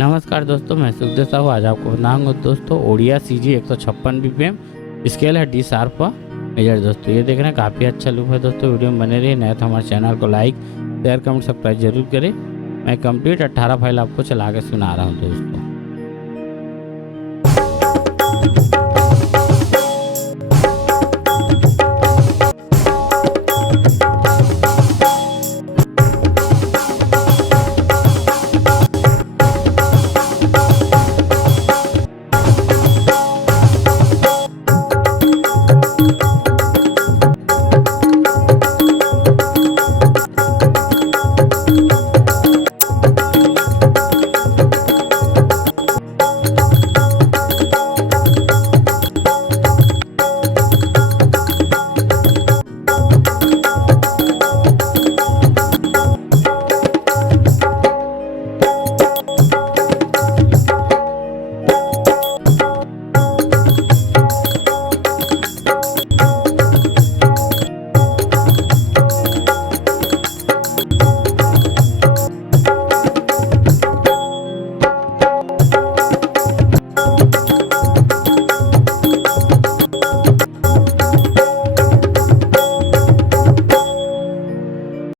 नमस्कार दोस्तों, मैं सुखदेव साहू। आज आपको बताऊंगा दोस्तों ओडिया CG 156 BPM स्केल है D शार्प मेजर। दोस्तों ये देख रहे हैं काफ़ी अच्छा लुक है। दोस्तों वीडियो में बने रहिए। नए तो हमारे चैनल को लाइक शेयर कमेंट सब्सक्राइब जरूर करें। मैं कंप्लीट 18 फाइल आपको चला के सुना रहा हूँ दोस्तों।